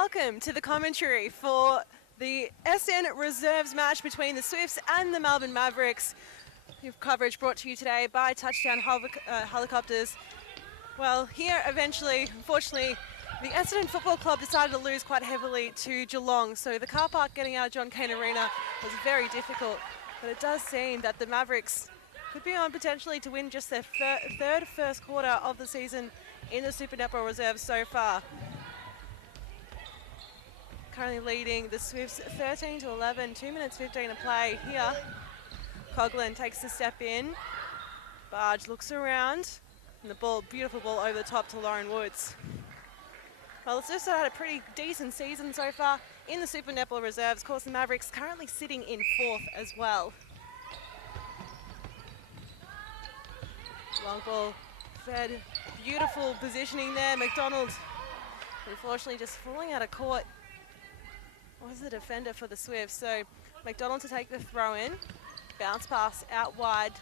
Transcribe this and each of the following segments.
welcome to the commentary for the SN Reserves match between the Swifts and the Melbourne Mavericks. Your coverage brought to you today by Touchdown Helicopters. Well, here eventually, unfortunately, the Essendon Football Club decided to lose quite heavily to Geelong, so the car park getting out of John Cain Arena was very difficult, but it does seem that the Mavericks could be on potentially to win just their third first quarter of the season in the Super NETBALL Reserves so far. Currently leading the Swifts 13-11, 2 minutes 15 to play here. Coughlin takes the step in. Barge looks around, and the ball, beautiful ball over the top to Lauren Woods. Well, the Swifts have had a pretty decent season so far in the Super NETBALL Reserves. Of course, the Mavericks currently sitting in fourth as well. Long ball fed, beautiful positioning there. McDonald, unfortunately, just falling out of court. Was the defender for the Swifts, so McDonald to take the throw in. Bounce pass out wide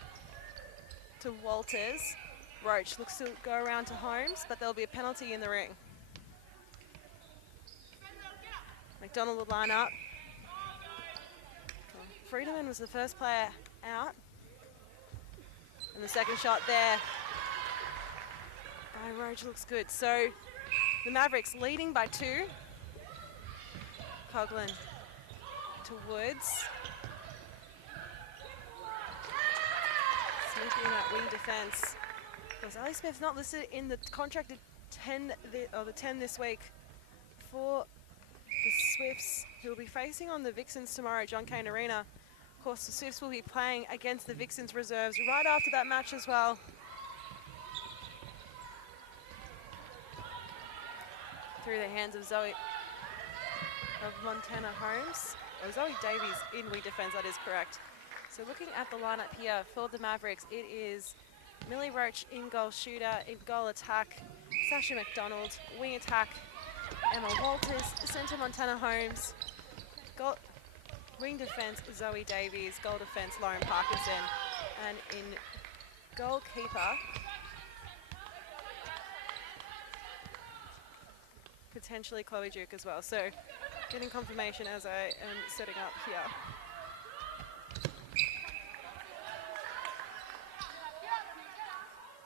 to Walters. Roach looks to go around to Holmes, but there'll be a penalty in the ring. McDonald will line up. Friedemann was the first player out. And the second shot there by Roach looks good. So the Mavericks leading by 2. Coughlin to Woods. Smith in that wing defence. Because Ali Smith's not listed in the contracted 10 the 10 this week for the Swifts, who will be facing on the Vixens tomorrow at John Cain Arena. Of course, the Swifts will be playing against the Vixens reserves right after that match as well. Through the hands of Montana Holmes. Oh, Zoe Davies in wing defence, that is correct. So looking at the lineup here for the Mavericks, it is Millie Roach in goal shooter, in goal attack, Sasha McDonald, wing attack, Emma Walters, centre Montana Holmes, goal, wing defence Zoe Davies, goal defence Lauren Parkinson, and in goalkeeper potentially Chloe Duke as well. So getting confirmation as I am setting up here.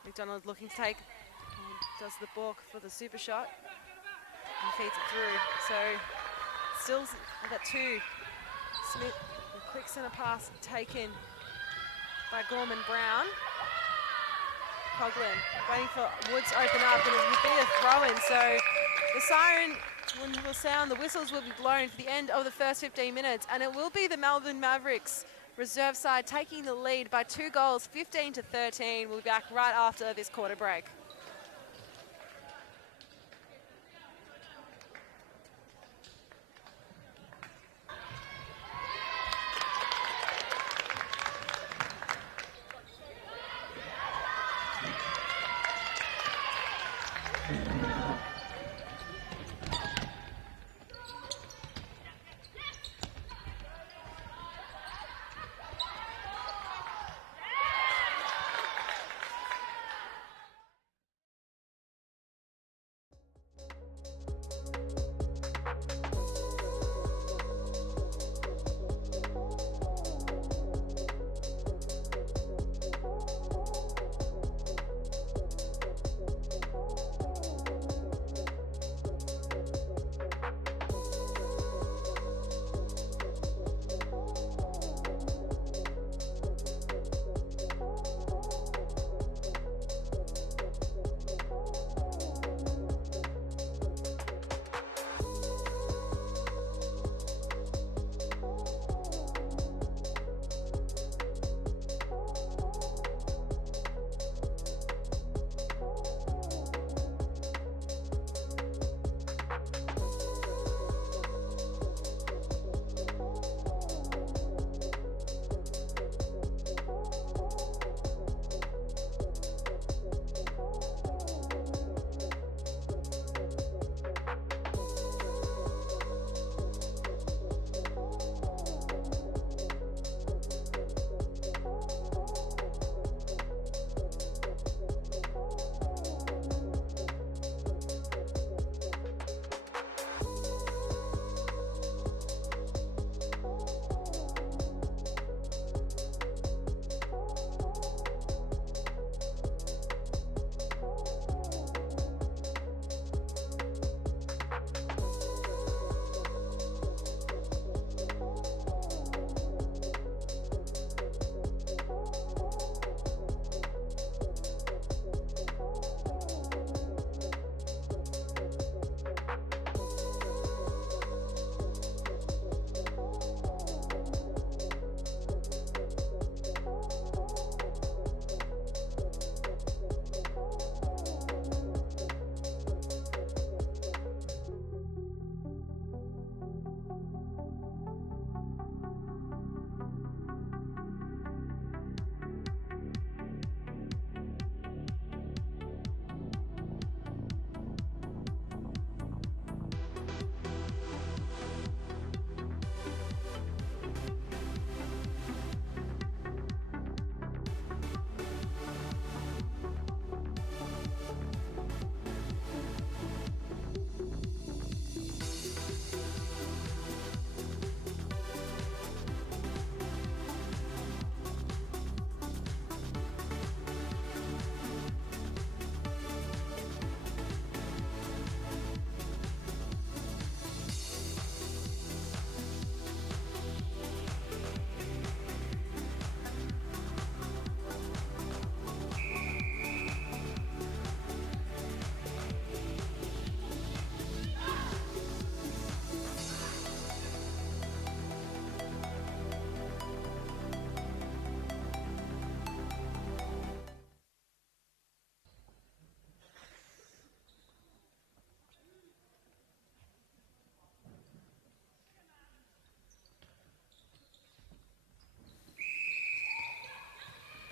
McDonald looking to take, does the balk for the super shot and feeds it through. So still we've got 2. Smith, a quick centre pass taken by Gorman Brown. Coughlin waiting for Woods to open up, and it would be a throw-in. So the siren will sound, the whistles will be blown for the end of the first 15 minutes, and it will be the Melbourne Mavericks reserve side taking the lead by 2 goals, 15-13. We'll be back right after this quarter break.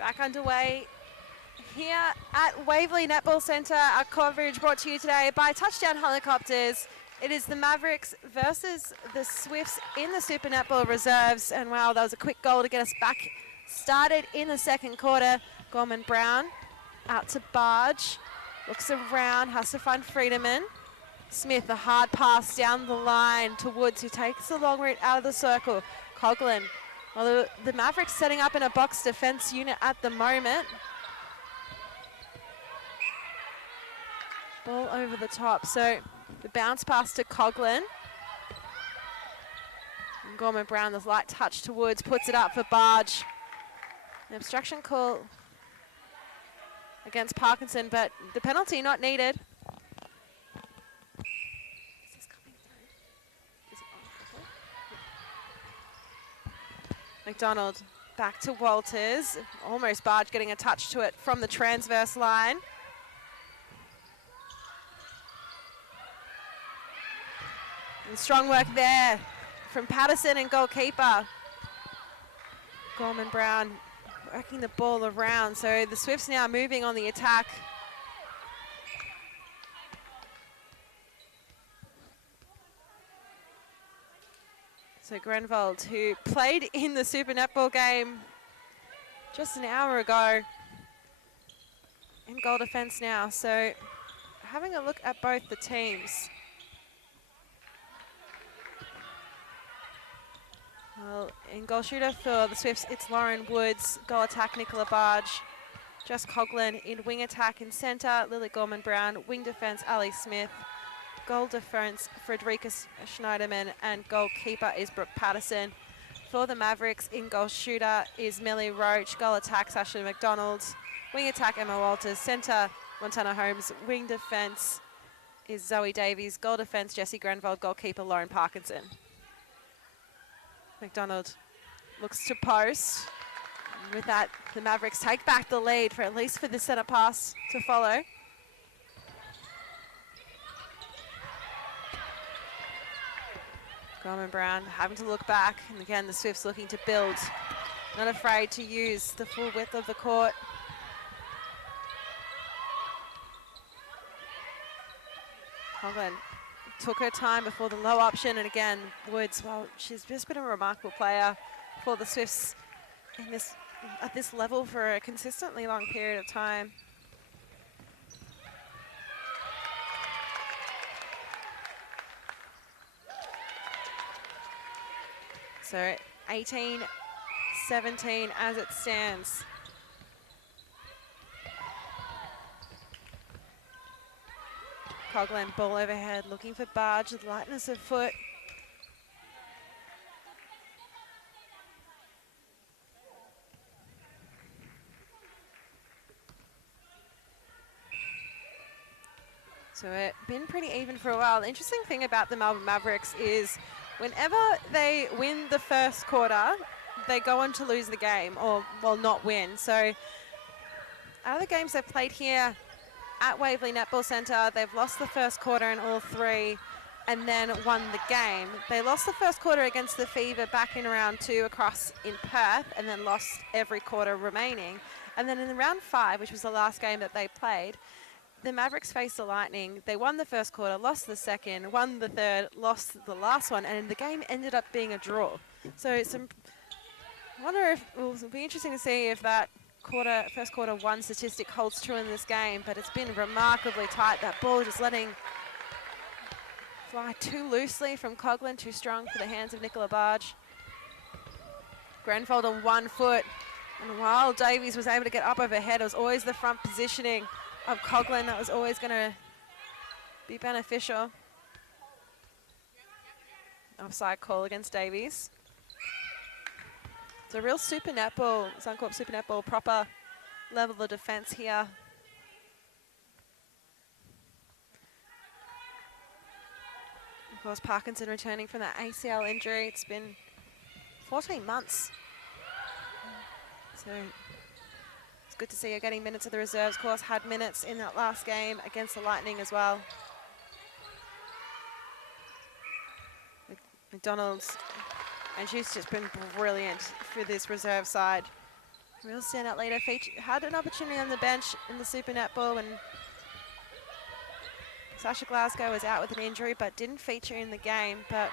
Back underway here at Waverley Netball Centre. Our coverage brought to you today by Touchdown Helicopters. It is the Mavericks versus the Swifts in the Super Netball Reserves. And wow, that was a quick goal to get us back started in the second quarter. Gorman Brown out to Barge. Looks around, has to find Friedemann. Smith, a hard pass down the line to Woods, who takes the long route out of the circle. Coughlin. Well, the Mavericks setting up in a box defense unit at the moment. Ball over the top. So the bounce pass to Coughlin. And Gorman Brown, the light touch to Woods, puts it up for Barge. An obstruction call against Parkinson, but the penalty not needed. McDonald back to Walters. Almost Barge getting a touch to it from the transverse line. And strong work there from Patterson and goalkeeper. Gorman Brown working the ball around. So the Swifts now moving on the attack. So Grenvold, who played in the Super Netball game just an hour ago, in goal defense now. So having a look at both the teams. Well, in goal shooter for the Swifts, it's Lauren Woods. Goal attack, Nicola Barge. Jess Coughlin. In wing attack in centre, Lily Gorman Brown. Wing defense, Ali Smith. Goal defense, Frederica Schneiderman, and goalkeeper is Brooke Patterson. For the Mavericks, in goal shooter is Millie Roach. Goal attack, Sasha McDonald. Wing attack, Emma Walters. Centre, Montana Holmes. Wing defense is Zoe Davies. Goal defense, Jessie Grenvold. Goalkeeper, Lauren Parkinson. McDonald looks to post. And with that, the Mavericks take back the lead for at least for the centre pass to follow. Gorman Brown having to look back, and again the Swifts looking to build, not afraid to use the full width of the court. Coughlin took her time before the low option, and again Woods, well, she's just been a remarkable player for the Swifts in this at this level for a consistently long period of time. So 18-17 as it stands. Coughlin, ball overhead, looking for Barge with lightness of foot. So it's been pretty even for a while. The interesting thing about the Melbourne Mavericks is whenever they win the first quarter, they go on to lose the game, or, well, not win. So out of the games they've played here at Waverley Netball Centre, they've lost the first quarter in all three and then won the game. They lost the first quarter against the Fever back in round 2 across in Perth, and then lost every quarter remaining. And then in round 5, which was the last game that they played, the Mavericks faced the Lightning. They won the first quarter, lost the second, won the third, lost the last one, and the game ended up being a draw. So I wonder if it will be interesting to see if that first quarter 1 statistic holds true in this game, but it's been remarkably tight. That ball just letting fly too loosely from Coughlin, too strong for the hands of Nicola Barge. Grenfold on 1 foot, and while Davies was able to get up overhead, it was always the front positioning of Coughlin that was always going to be beneficial. Offside call against Davies. It's a real Super Netball, Suncorp Super Netball, proper level of defence here. Of course, Parkinson returning from that ACL injury. It's been 14 months. So it's good to see her getting minutes of the reserves. Of course, had minutes in that last game against the Lightning as well. McDonald's, and she's just been brilliant for this reserve side. Real standout leader. Had an opportunity on the bench in the Super Netball when Sasha Glasgow was out with an injury, but didn't feature in the game. But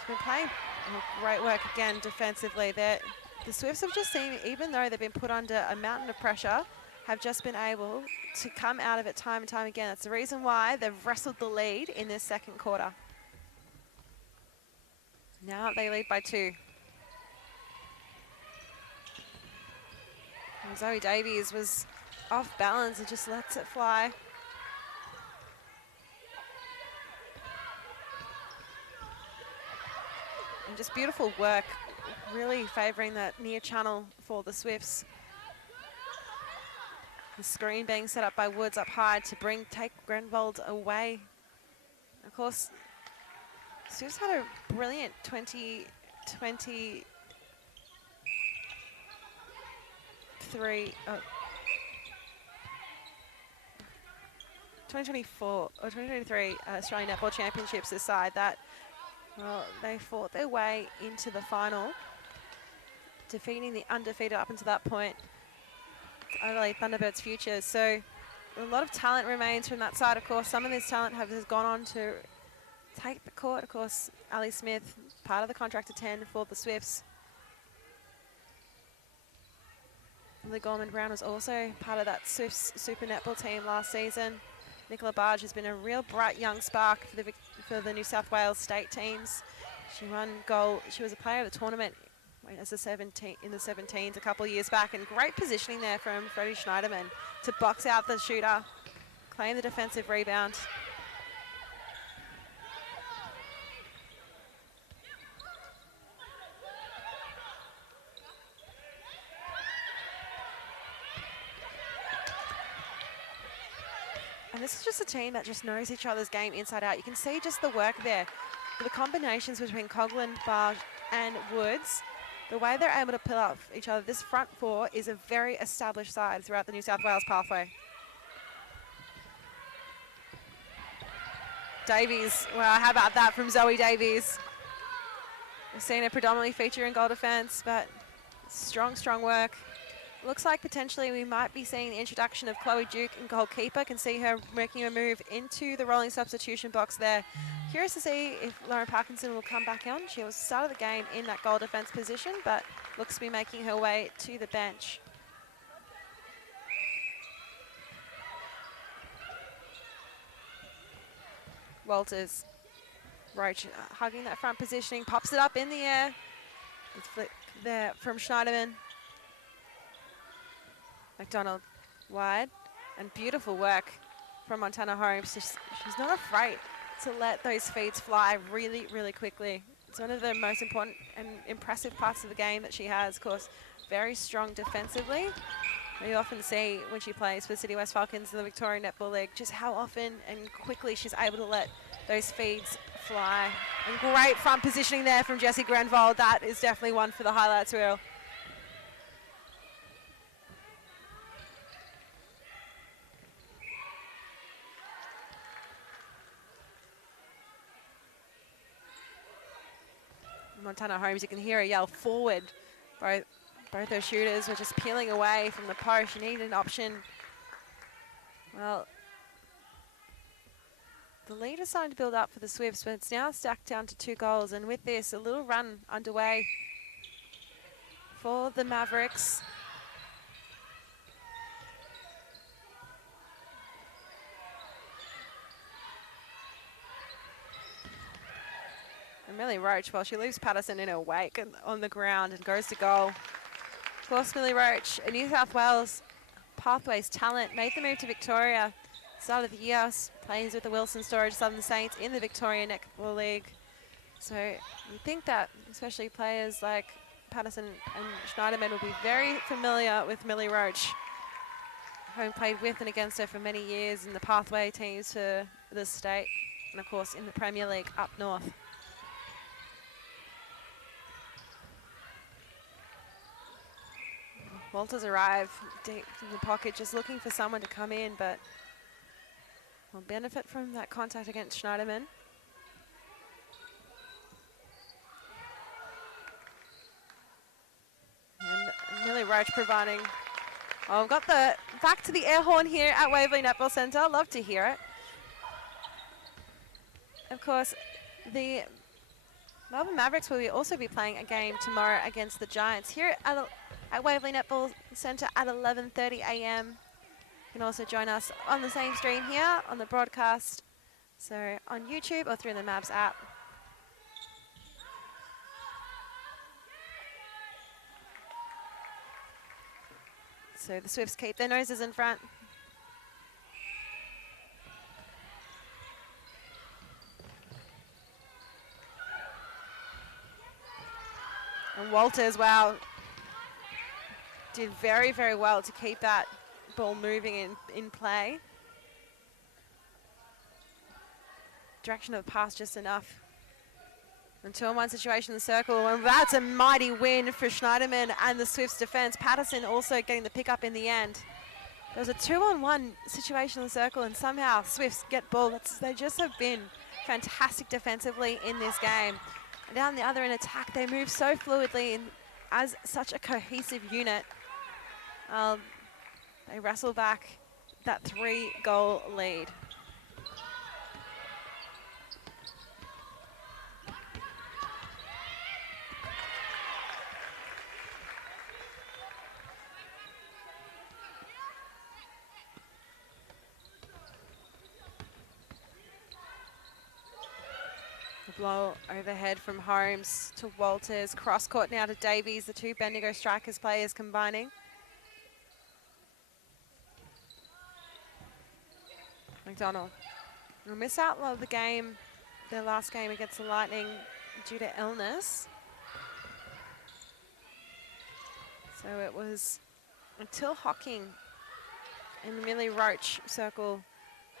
she's been playing great work again defensively. The Swifts have just seen, even though they've been put under a mountain of pressure, have just been able to come out of it time and time again. That's the reason why they've wrestled the lead in this second quarter. Now they lead by 2. And Zoe Davies was off balance and just lets it fly. And just beautiful work, really favouring that near channel for the Swifts. The screen being set up by Woods up high to take Grenvold away. Of course, Swifts had a brilliant 2023 Australian Netball Championships this side that, well, they fought their way into the final, defeating the undefeated up until that point, Adelaide Thunderbird's future. So a lot of talent remains from that side. Of course, some of this talent has gone on to take the court. Of course, Ali Smith, part of the contract to 10 for the Swifts. Lee Gorman-Brown was also part of that Swifts Super Netball team last season. Nicola Barge has been a real bright young spark for the New South Wales state teams. She won gold. She was a player of the tournament as in the 17s a couple of years back, and great positioning there from Freddie Schneiderman to box out the shooter, claim the defensive rebound. And this is just a team that just knows each other's game inside out. You can see just the work there. The combinations between Coughlin, Barge and Woods, the way they're able to pull up each other. This front four is a very established side throughout the New South Wales pathway. Davies, well, how about that from Zoe Davies? We've seen her predominantly feature in goal defense, but strong, strong work. Looks like potentially we might be seeing the introduction of Chloe Duke in goalkeeper. Can see her making a move into the rolling substitution box there. Curious to see if Lauren Parkinson will come back on. She was started the game in that goal defense position, but looks to be making her way to the bench. Walters, Roach hugging that front positioning, pops it up in the air. It's flick there from Schneiderman. McDonald wide, and beautiful work from Montana Holmes. She's not afraid to let those feeds fly really, really quickly. It's one of the most important and impressive parts of the game that she has. Of course, very strong defensively. We often see when she plays for City West Falcons in the Victorian Netball League just how often and quickly she's able to let those feeds fly. And great front positioning there from Jessie Grenvold. That is definitely one for the highlights reel. Montana Holmes, you can hear her yell forward. Both her shooters were just peeling away from the post. You need an option. Well, the lead is starting to build up for the Swifts, but it's now stacked down to 2 goals. And with this, a little run underway for the Mavericks. And Millie Roach, well, she leaves Patterson in her wake on the ground and goes to goal. Of course, Millie Roach, a New South Wales Pathways talent, made the move to Victoria. Started the year, plays with the Wilson Storage Southern Saints in the Victoria Netball League. So you think that, especially players like Patterson and Schneiderman, will be very familiar with Millie Roach, having played with and against her for many years in the Pathway teams for the state, and of course in the Premier League up north. Walters arrive deep in the pocket, just looking for someone to come in, but will benefit from that contact against Schneiderman. And Millie Roach providing. Oh, we've got the back to the air horn here at Waverley Netball Centre. Love to hear it. Of course, the Melbourne Mavericks will also be playing a game tomorrow against the Giants here at Waverley Netball Centre at 11:30 a.m. You can also join us on the same stream here on the broadcast, so on YouTube or through the Mavs app. So the Swifts keep their noses in front. And Walters, wow, did very, very well to keep that ball moving in play. Direction of the pass just enough. And 2-on-1 situation in the circle, and that's a mighty win for Schneiderman and the Swifts defense. Patterson also getting the pick up in the end. There was a 2-on-1 situation in the circle, and somehow Swifts get ball. They just have been fantastic defensively in this game. And down the other in attack, they move so fluidly and as such a cohesive unit. They wrestle back that 3-goal lead. Blow overhead from Holmes to Walters. Cross court now to Davies. The two Bendigo Strikers players combining. McDonald will miss out of the game, their last game against the Lightning due to illness. So it was until Hocking and Millie Roach circle.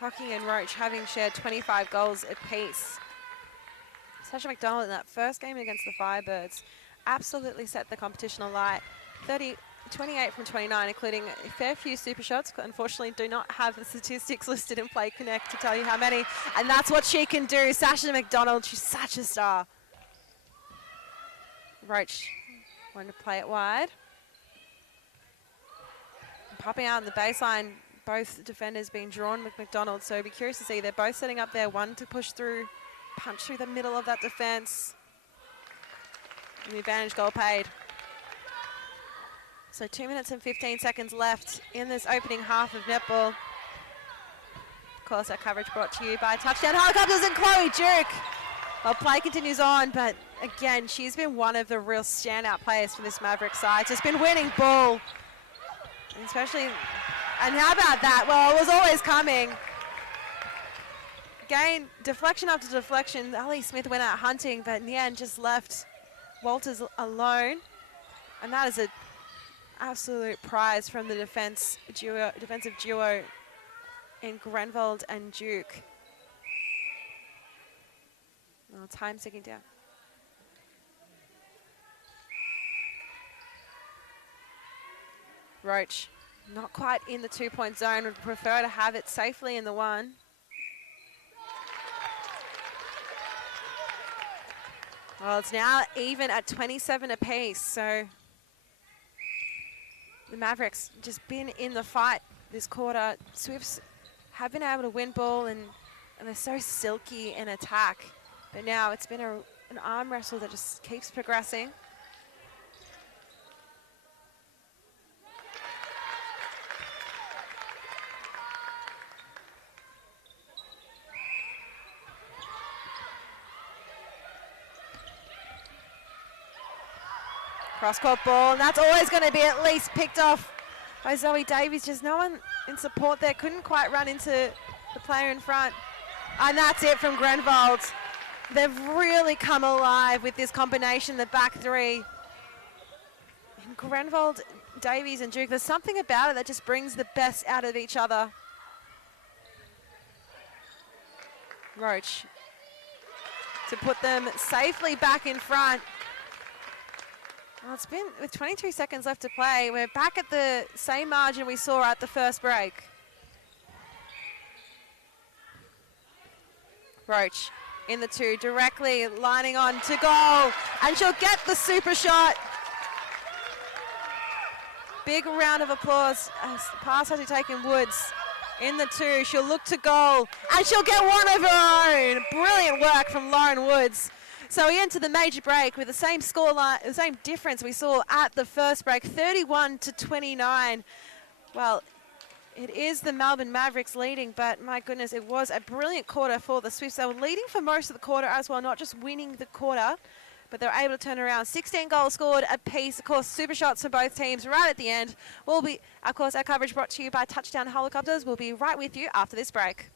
Hocking and Roach having shared 25 goals apiece. Sasha McDonald in that first game against the Firebirds absolutely set the competition alight. 28 from 29, including a fair few super shots. Unfortunately, do not have the statistics listed in Play Connect to tell you how many. And that's what she can do. Sasha McDonald, she's such a star. Roach wanted to play it wide. And popping out on the baseline, both defenders being drawn with McDonald. So be curious to see, they're both setting up there. One to push through, punch through the middle of that defense. And the advantage goal paid. So 2 minutes and 15 seconds left in this opening half of netball. Of course, our coverage brought to you by Touchdown Helicopters and Chloe Duke. Well, play continues on, but again, she's been one of the real standout players for this Maverick side. Just been winning ball, especially, and how about that? Well, it was always coming. Again, deflection after deflection. Ali Smith went out hunting, but in the end just left Walters alone. And that is an absolute prize from the defensive duo in Grenvald and Duke. Oh, time ticking down. Roach, not quite in the 2-point zone, would prefer to have it safely in the 1. Well, it's now even at 27 apiece, so the Mavericks just been in the fight this quarter. Swifts have been able to win ball, and they're so silky in attack. But now it's been an arm wrestle that just keeps progressing. Cross-court ball, and that's always going to be at least picked off by Zoe Davies. Just no one in support there. Couldn't quite run into the player in front. And that's it from Grenvald. They've really come alive with this combination, the back three. And Grenvald, Davies, and Duke, there's something about it that just brings the best out of each other. Roach to put them safely back in front. Well, it's been, with 22 seconds left to play, we're back at the same margin we saw at the first break. Roach in the 2, directly lining on to goal, and she'll get the super shot. Big round of applause as the pass has to take in Woods. In the 2, she'll look to goal, and she'll get one of her own. Brilliant work from Lauren Woods. So we enter the major break with the same scoreline, the same difference we saw at the first break, 31-29. Well, it is the Melbourne Mavericks leading, but my goodness, it was a brilliant quarter for the Swifts. They were leading for most of the quarter as well, not just winning the quarter, but they were able to turn around. 16 goals scored apiece. Of course, super shots from both teams right at the end. We'll be, of course, our coverage brought to you by Touchdown Helicopters. We'll be right with you after this break.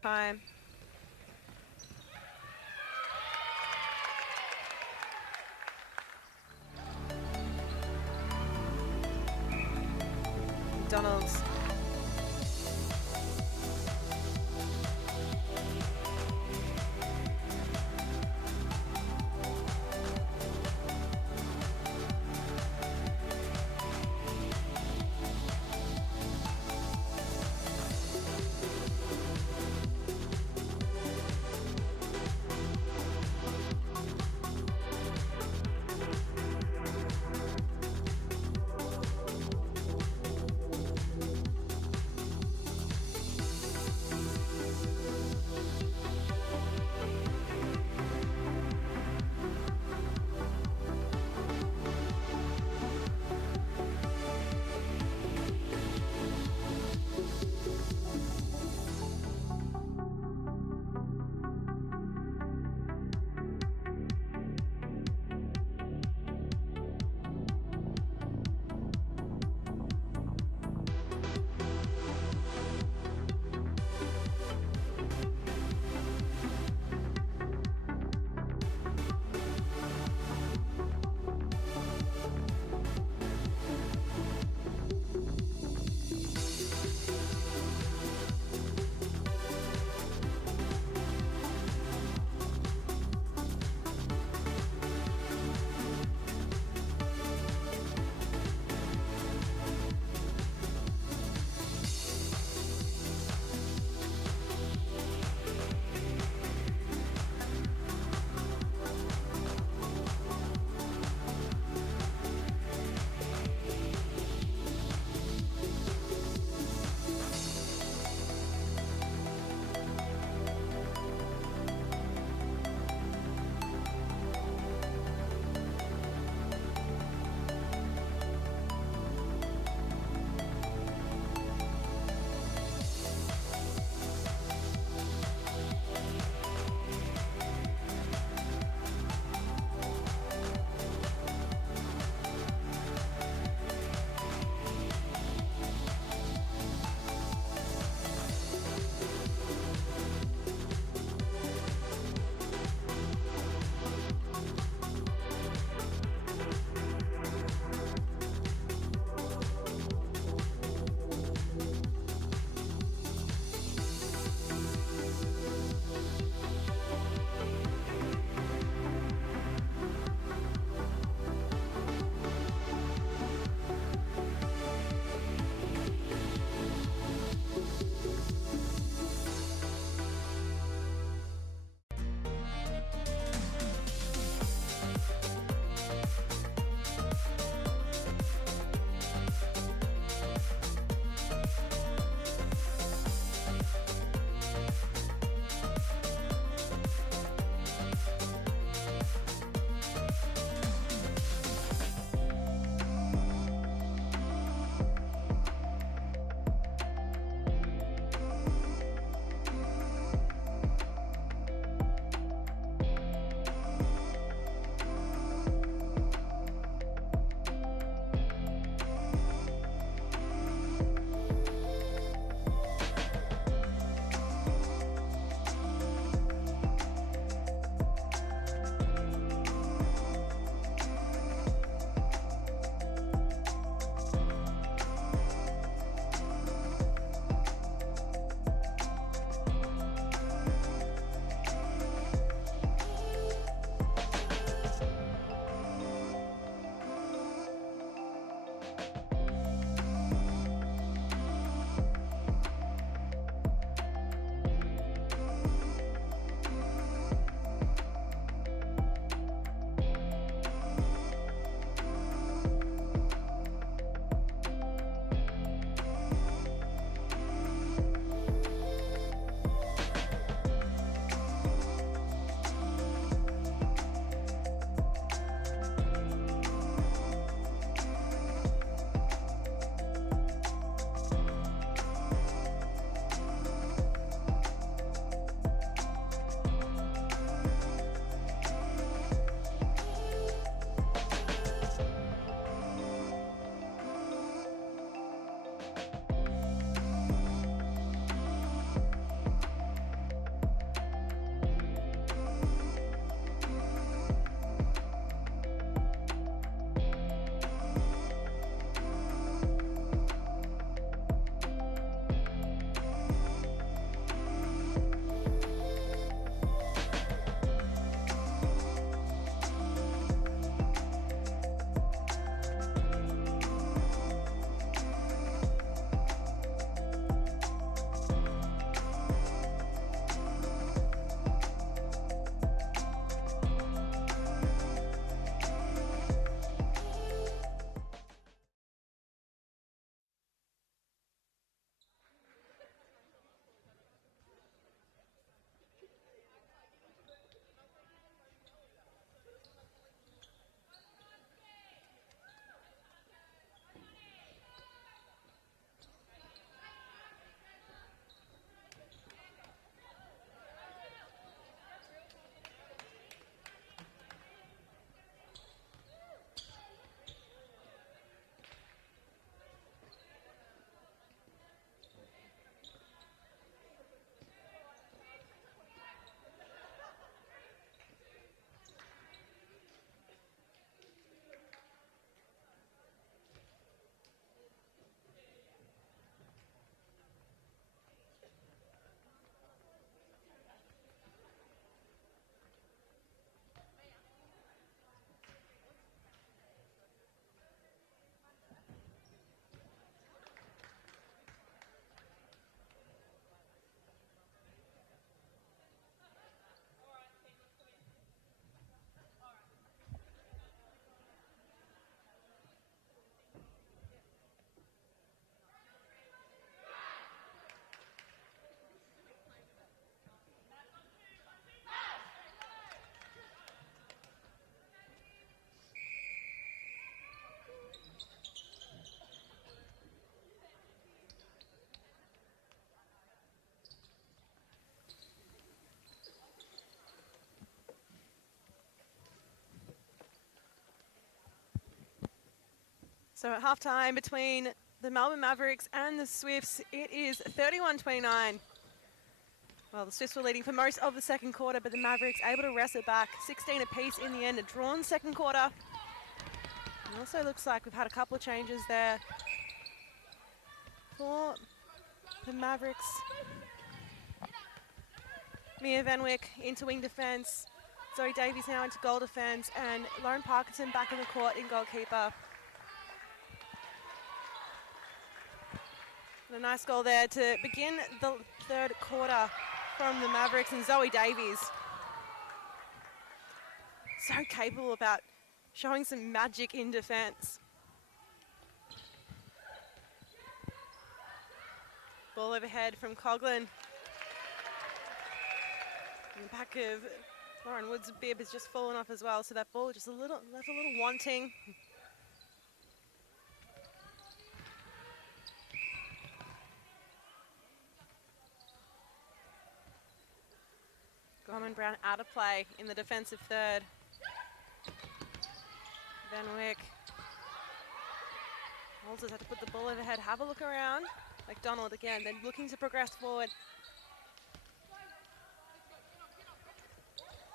Time. McDonald's. So at halftime between the Melbourne Mavericks and the Swifts, it is 31-29. Well, the Swifts were leading for most of the second quarter, but the Mavericks able to wrest it back. 16 apiece in the end, a drawn second quarter. It also looks like we've had a couple of changes there for the Mavericks. Mia Venwick into wing defence. Zoe Davies now into goal defence, and Lauren Parkinson back in the court in goalkeeper. And a nice goal there to begin the third quarter from the Mavericks, and Zoe Davies. So capable about showing some magic in defence. Ball overhead from Coughlin. In the back of Lauren Wood's bib has just fallen off as well, so that ball just left a little wanting. Gorman Brown out of play in the defensive third. Van Wyck. Walters had to put the ball overhead, have a look around. McDonald again, then looking to progress forward.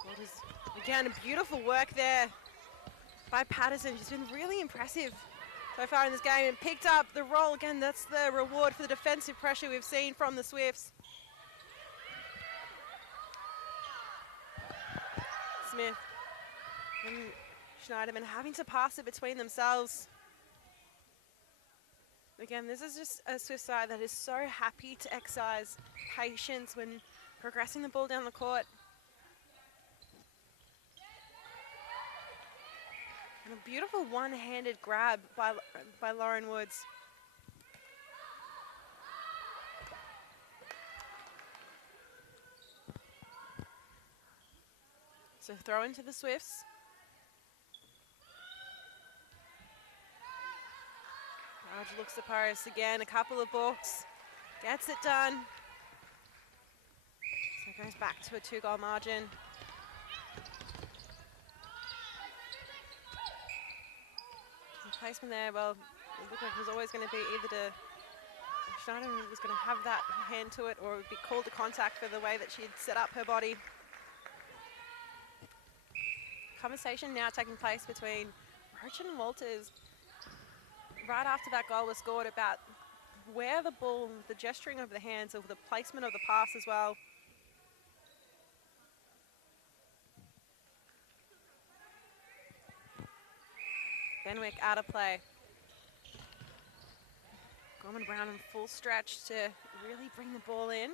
Walters, again, beautiful work there by Patterson. She's been really impressive so far in this game and picked up the roll. Again, that's the reward for the defensive pressure we've seen from the Swifts. Smith and Schneiderman having to pass it between themselves. Again, this is just a Swift side that is so happy to exercise patience when progressing the ball down the court. And a beautiful one-handed grab by Lauren Woods. So throw into the Swifts. Raj looks to Paris again, a couple of balks, gets it done. So it goes back to a 2-goal margin. The placement there, well, it looked like it was always going to be either to Schneider was going to have that hand to it, or it would be called to contact for the way that she'd set up her body. Conversation now taking place between Roach and Walters right after that goal was scored about where the ball, the gesturing of the hands, or the placement of the pass as well. Benwick out of play. Gorman Brown in full stretch to really bring the ball in.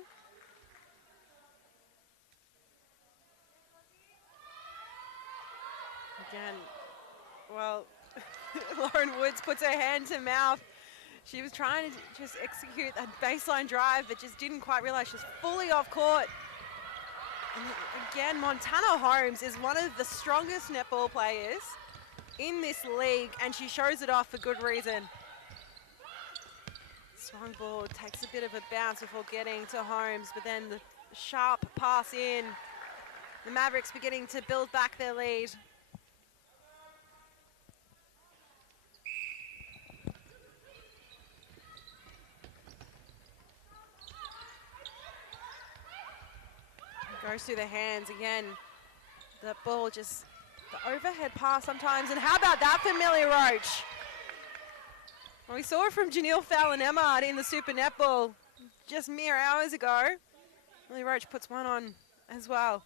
Again, well, Lauren Woods puts her hand to mouth. She was trying to just execute that baseline drive, but just didn't quite realize she was fully off court. And again, Montana Holmes is one of the strongest netball players in this league, and she shows it off for good reason. Swung ball takes a bit of a bounce before getting to Holmes, but then the sharp pass in. The Mavericks beginning to build back their lead. Goes through the hands again. The ball just, the overhead pass sometimes. And how about that for Millie Roach? Well, we saw it from Janelle Fallon-Emmard in the Super Netball just mere hours ago. Millie Roach puts one on as well.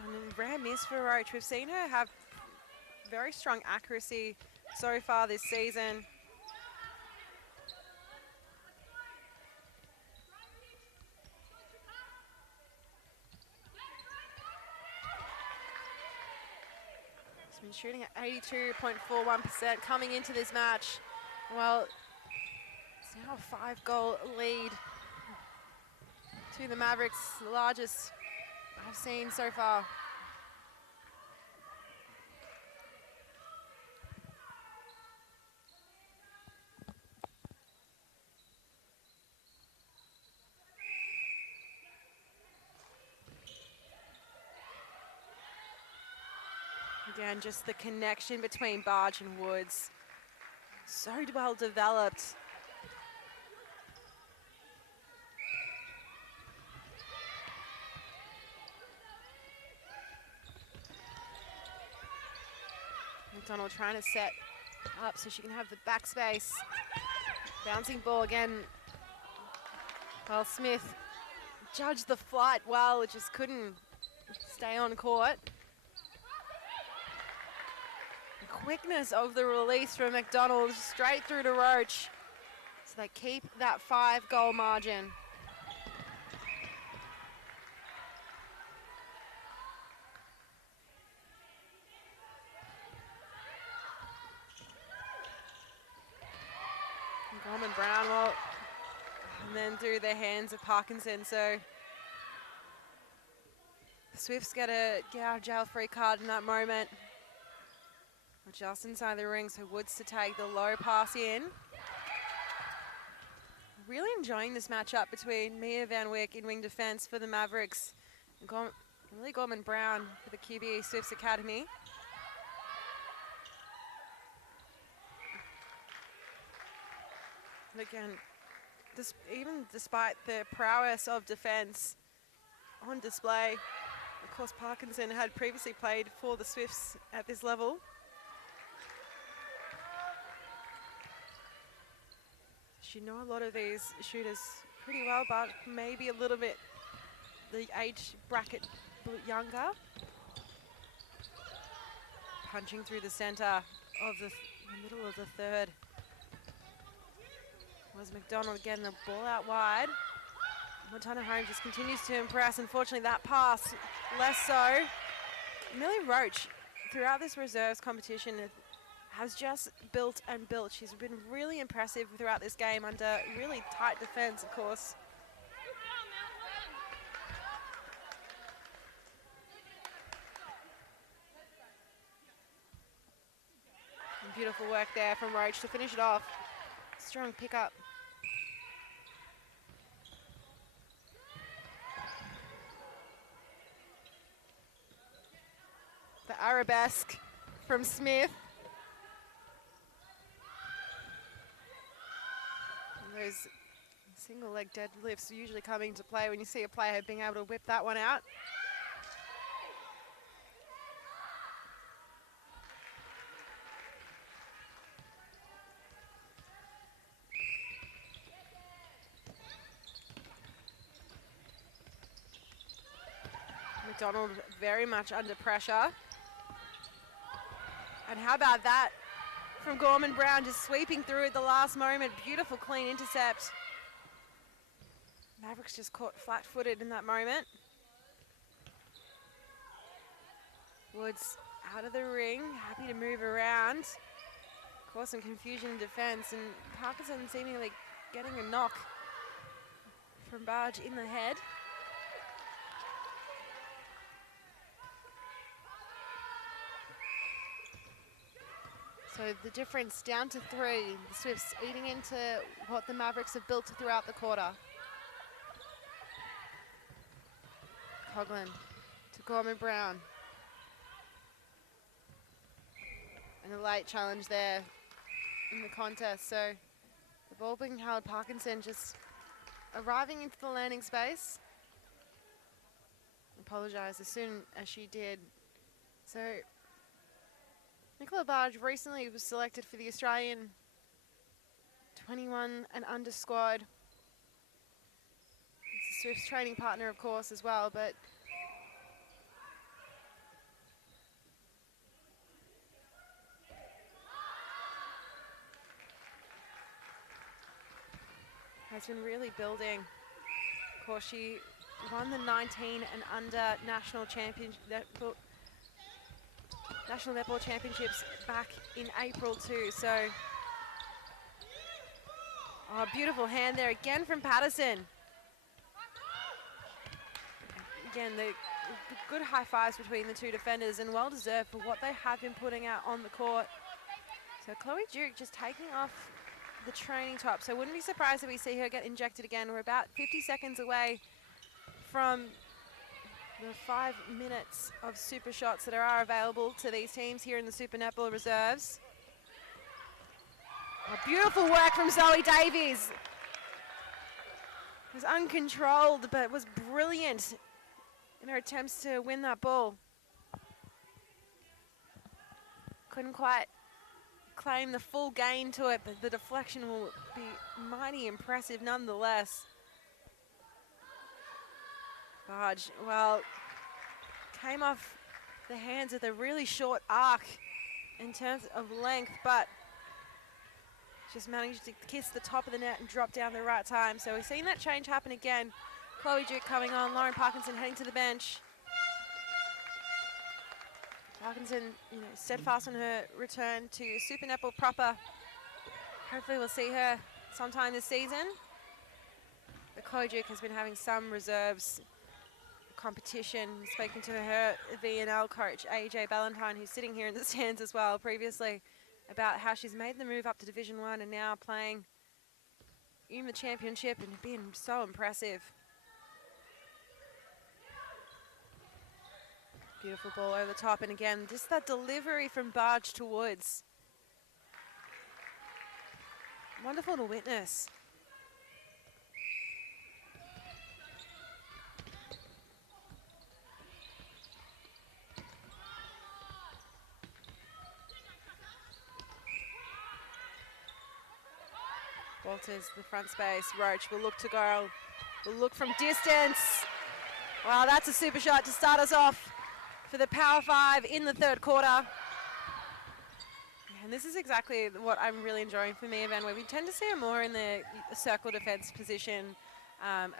And a rare miss for Roach. We've seen her have very strong accuracy so far this season. Been shooting at 82.41% coming into this match. Well, it's now a 5-goal lead to the Mavericks, the largest I've seen so far. Again, just the connection between Barge and Woods. So well developed. McDonald trying to set up so she can have the backspace. Bouncing ball again. Well, Smith judged the flight well, it just couldn't stay on court. The quickness of the release from McDonald straight through to Roach. So they keep that 5-goal margin. Gorman Brown, well, and then through the hands of Parkinson. So the Swifts get a get out of jail free card in that moment. Just inside the ring, so Woods to take the low pass in. Really enjoying this matchup between Mia Van Wyck in wing defense for the Mavericks and Lily Gorman Brown for the QBE Swifts Academy. Again, even despite the prowess of defense on display, of course Parkinson had previously played for the Swifts at this level. She know a lot of these shooters pretty well, but maybe a little bit the age bracket younger. Punching through the center of the middle of the third was McDonald again, the ball out wide. Montana Holmes just continues to impress. Unfortunately, that pass, less so. Millie Roach, throughout this reserves competition, has just built and built. She's been really impressive throughout this game under really tight defense, of course. And beautiful work there from Roach to finish it off. Strong pickup. The arabesque from Smith. And those single leg deadlifts usually come into play when you see a player being able to whip that one out. McDonald very much under pressure. And how about that from Gorman Brown, just sweeping through at the last moment. Beautiful clean intercept. Mavericks just caught flat-footed in that moment. Woods out of the ring, happy to move around. Caused some confusion in defense, and Parkinson seemingly getting a knock from Barge in the head. So the difference down to 3. The Swifts eating into what the Mavericks have built throughout the quarter. Coughlin to Gorman Brown. And a late challenge there in the contest. So the ball being held, Parkinson just arriving into the landing space. Apologised as soon as she did. So Nicola Barge recently was selected for the Australian 21 and under squad. It's a Swifts training partner, of course, as well, but has been really building. Of course, she won the 19 and under national netball championships back in April too. So, oh, beautiful hand there again from Patterson. Again, the good high fives between the two defenders, and well deserved for what they have been putting out on the court. So Chloe Duke just taking off the training top. So wouldn't be surprised if we see her get injected again. We're about 50 seconds away from the 5 minutes of super shots that are available to these teams here in the Super Netball Reserves. Oh, beautiful work from Zoe Davies. It was uncontrolled, but was brilliant in her attempts to win that ball. Couldn't quite claim the full gain to it, but the deflection will be mighty impressive nonetheless. Barge, well, came off the hands with a really short arc in terms of length, but just managed to kiss the top of the net and drop down the right time. So we're seeing that change happen again. Chloe Duke coming on, Lauren Parkinson heading to the bench. Parkinson, steadfast on her return to Super Netball proper. Hopefully we'll see her sometime this season. But Chloe Duke has been having some reserves competition. Speaking to her VNL coach, AJ Ballantyne, who's sitting here in the stands as well previously, about how she's made the move up to Division 1 and now playing in the championship and being so impressive. Beautiful ball over the top, and again, just that delivery from Barge to Woods. Wonderful to witness. Walters, the front space. Roach will look to go. Will look from distance. Wow, that's a super shot to start us off for the Power 5 in the third quarter. And this is exactly what I'm really enjoying for Mia Van, where we tend to see her more in the circle defense position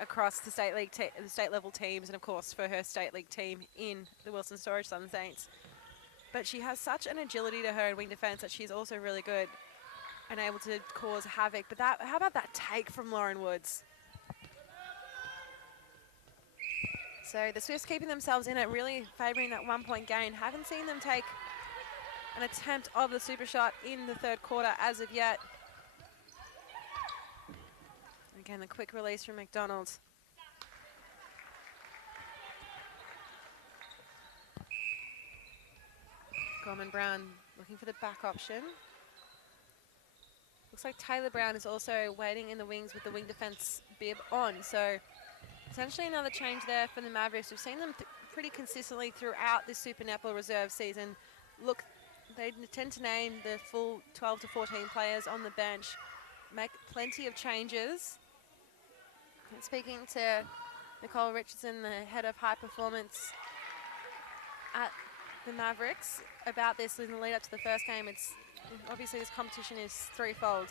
across the state league, the state level teams, and of course for her state league team in the Wilson Storage Sun Saints. But she has such an agility to her in wing defense that she's also really good and able to cause havoc. But how about that take from Lauren Woods? So the Swifts keeping themselves in it, really favouring that 1 point gain. Haven't seen them take an attempt of the super shot in the third quarter as of yet. Again, the quick release from McDonald. Gorman Brown looking for the back option. Looks like Taylor Brown is also waiting in the wings with the wing defense bib on. So essentially another change there for the Mavericks. We've seen them pretty consistently throughout this Super Netball reserve season. Look, they tend to name the full 12 to 14 players on the bench, make plenty of changes. And speaking to Nicole Richardson, the head of high performance at the Mavericks, about this in the lead up to the first game, it's obviously this competition is threefold: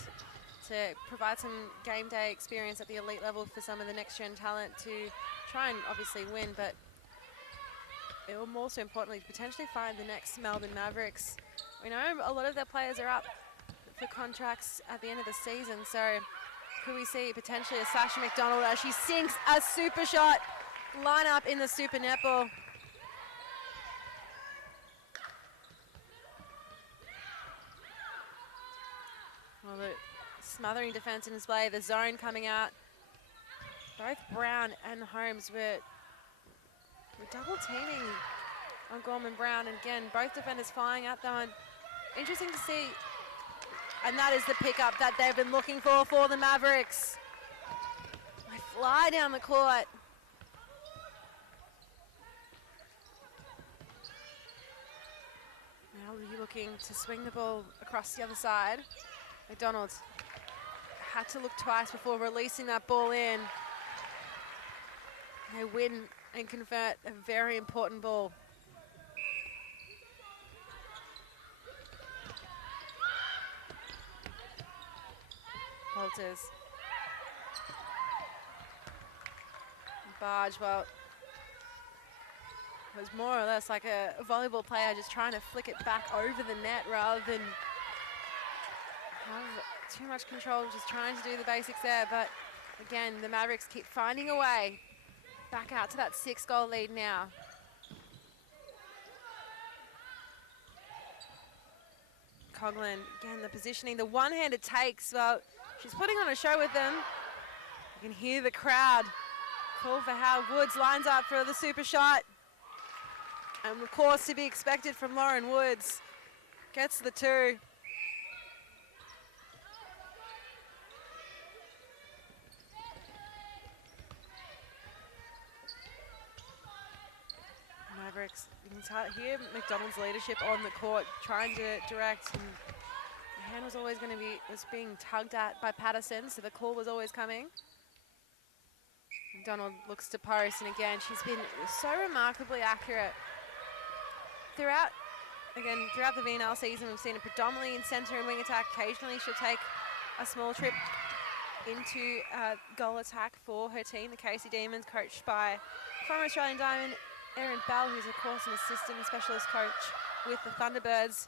to provide some game day experience at the elite level for some of the next gen talent to try and obviously win, but it will also importantly potentially find the next Melbourne Mavericks. We know a lot of their players are up for contracts at the end of the season, so could we see potentially a Sasha McDonald as she sinks a super shot lineup in the Super Netball? Well, the smothering defense in display, the zone coming out. Both Brown and Holmes were double teaming on Gorman Brown, and again, both defenders flying at them. Interesting to see, and that is the pickup that they've been looking for the Mavericks. They fly down the court. Now you're looking to swing the ball across the other side. McDonald had to look twice before releasing that ball in. They win and convert a very important ball. Walters. Barge, well, it was more or less like a volleyball player just trying to flick it back over the net rather than have too much control, just trying to do the basics there. But again, the Mavericks keep finding a way back out to that 6-goal lead now. Coughlin, again, the positioning, the one-handed takes. Well, she's putting on a show with them. You can hear the crowd call for how Woods lines up for the super shot. And of course, to be expected from Lauren Woods. Gets the 2. Mavericks, you can hear McDonald's leadership on the court, trying to direct. And the hand was always was being tugged at by Patterson, so the call was always coming. McDonald looks to post, and again, she's been so remarkably accurate. Throughout the VNL season, we've seen it predominantly in centre and wing attack. Occasionally, she'll take a small trip into goal attack for her team, the Casey Demons, coached by former Australian Diamond Erin Bell, who's of course an assistant and specialist coach with the Thunderbirds.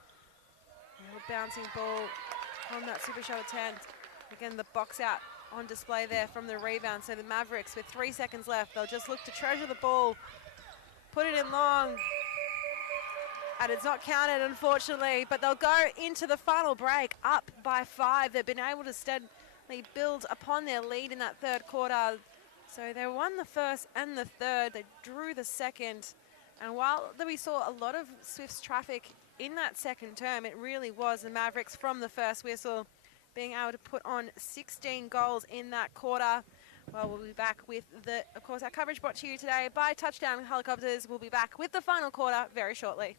A bouncing ball on that Super Show attempt. Again, the box out on display there from the rebound. So the Mavericks, with 3 seconds left, they'll just look to treasure the ball, put it in long, and it's not counted, unfortunately, but they'll go into the final break up by 5. They've been able to steadily build upon their lead in that third quarter. So they won the first and the third. They drew the second. And while we saw a lot of Swifts traffic in that second term, it really was the Mavericks from the first whistle being able to put on 16 goals in that quarter. Well, we'll be back with of course, our coverage brought to you today by Touchdown Helicopters. We'll be back with the final quarter very shortly.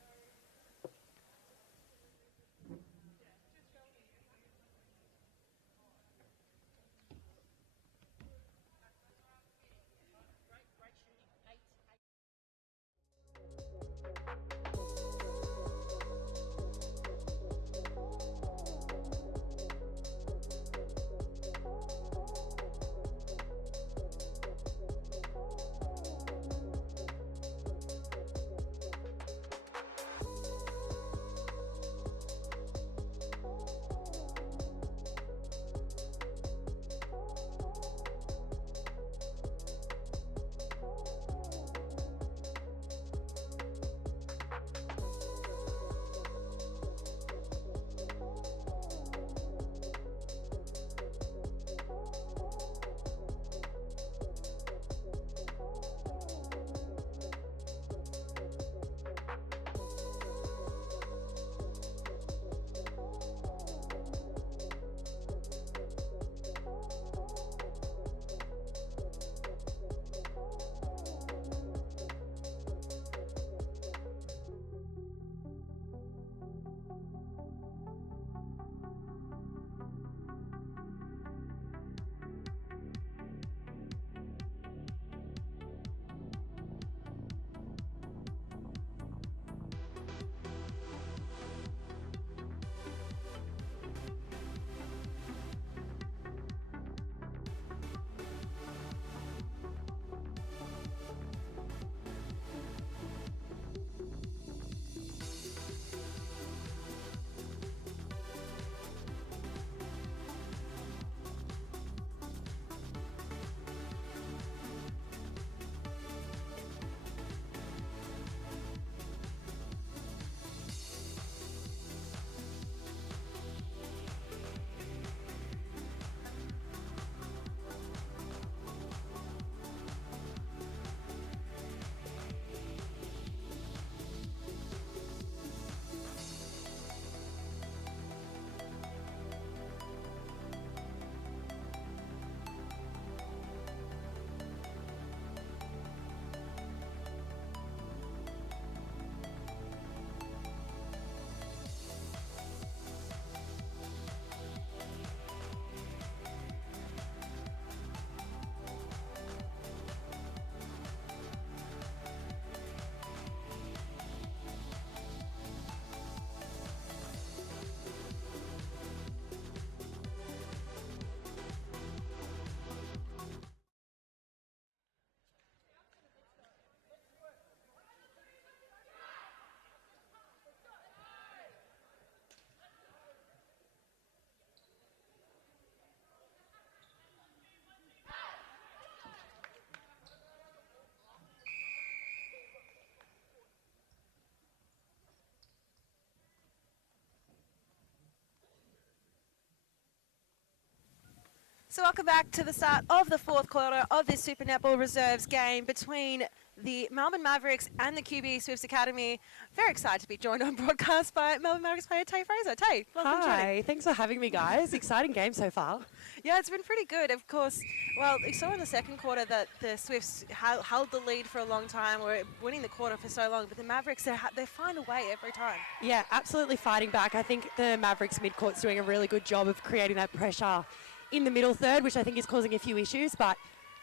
So welcome back to the start of the fourth quarter of this Super Netball Reserves game between the Melbourne Mavericks and the QB Swifts Academy. Very excited to be joined on broadcast by Melbourne Mavericks player Tay Fraser. Tay, welcome. Hi, thanks for having me, guys. Exciting game so far. Yeah, it's been pretty good. Of course, well, we saw in the second quarter that the Swifts held the lead for a long time, were winning the quarter for so long, but the Mavericks, they find a way every time. Yeah, absolutely fighting back. I think the Mavericks midcourt's doing a really good job of creating that pressure in the middle third, which I think is causing a few issues, but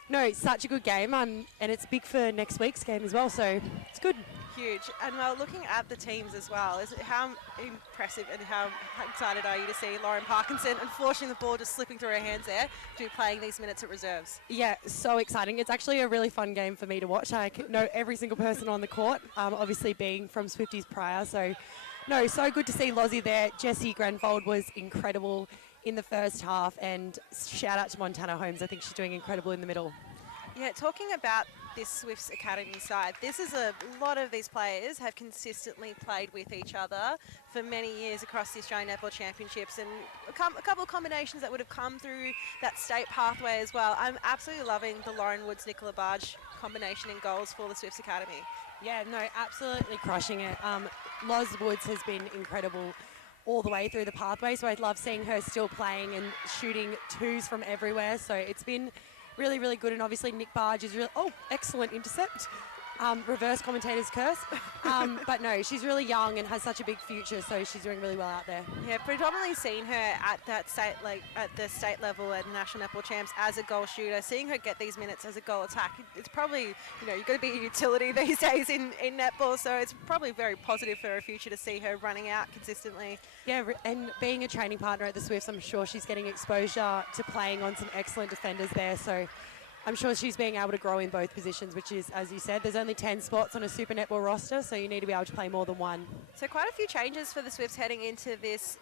no, it's such a good game, and it's big for next week's game as well, so it's good. Huge. And well, looking at the teams as well, how impressive and how excited are you to see Lauren Parkinson? Unfortunately, the ball just slipping through her hands there to be playing these minutes at reserves. Yeah, so exciting. It's actually a really fun game for me to watch. I know every single person on the court, obviously being from Swifties prior, so no, so good to see Lozzie there. Jessie Grenfold was incredible in the first half, and shout out to Montana Holmes. I think she's doing incredible in the middle. Yeah, talking about this Swifts Academy side, this is a lot of these players have consistently played with each other for many years across the Australian Netball Championships, and a couple of combinations that would have come through that state pathway as well. I'm absolutely loving the Lauren Woods-Nicola Barge combination in goals for the Swifts Academy. Yeah, no, absolutely crushing it. Loz Woods has been incredible all the way through the pathway, so I love seeing her still playing and shooting twos from everywhere, so it's been really, really good. And obviously Nick Barge is really, excellent intercept. Reverse commentator's curse. But no, she's really young and has such a big future, so she's doing really well out there. Yeah, predominantly seeing her at that state, at the state level at the National Netball Champs as a goal shooter, seeing her get these minutes as a goal attack, it's probably, you've got to be a utility these days in netball, so it's probably very positive for her future to see her running out consistently. Yeah, and being a training partner at the Swifts, I'm sure she's getting exposure to playing on some excellent defenders there, so I'm sure she's being able to grow in both positions, which is, as you said, there's only 10 spots on a Super Netball roster, so you need to be able to play more than one. So quite a few changes for the Swifts heading into this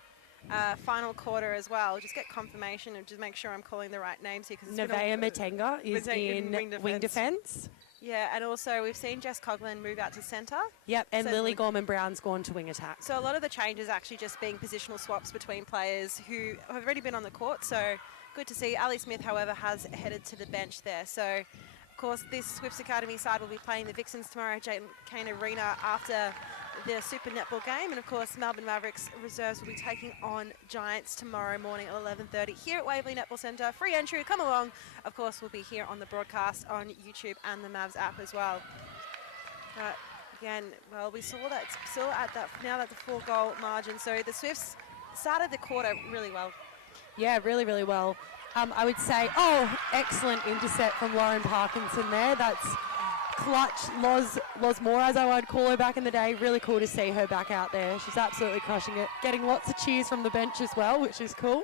final quarter as well. Just get confirmation and just make sure I'm calling the right names here. Nevaeh Matenga is in wing defence. Yeah, and also we've seen Jess Coughlin move out to centre. Yep, and Lily Gorman-Brown's gone to wing attack. So a lot of the changes actually just being positional swaps between players who have already been on the court, so good to see. Ali Smith, however, has headed to the bench there. So, of course, this Swifts Academy side will be playing the Vixens tomorrow at Kane Arena after the Super Netball game. And, of course, Melbourne Mavericks reserves will be taking on Giants tomorrow morning at 11:30 here at Waverley Netball Centre. Free entry, come along. Of course, we'll be here on the broadcast on YouTube and the Mavs app as well. Again, well, we saw that it's still at that, now at the 4-goal margin. So the Swifts started the quarter really well. Yeah, really, really well. I would say, excellent intercept from Lauren Parkinson there. That's clutch. Loz Moore, as I would call her back in the day. Really cool to see her back out there. She's absolutely crushing it. Getting lots of cheers from the bench as well, which is cool.